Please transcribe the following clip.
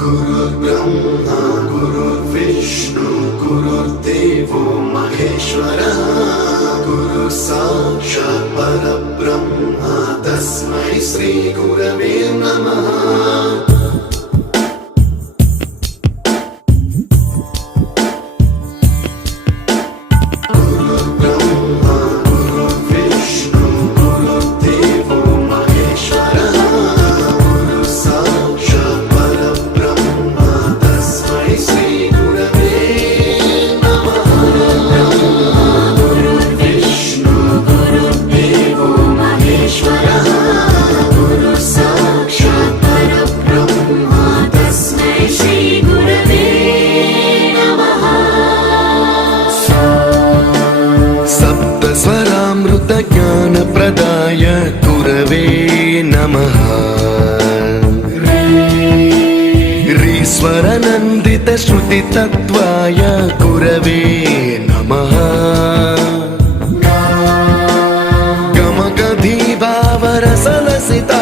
गुरुर्ब्रह्मा गुरुर्विष्णु गुरुर्देवो महेश्वरः गुरु साक्षात् परब्रह्म तस्मै श्री गुरवे नमः। ज्ञानप्रदाय गुरवे नमः। ऋस्वरनन्दितश्रुतितत्त्वाय गुरवे नमः। गमगधीभावरसलसिता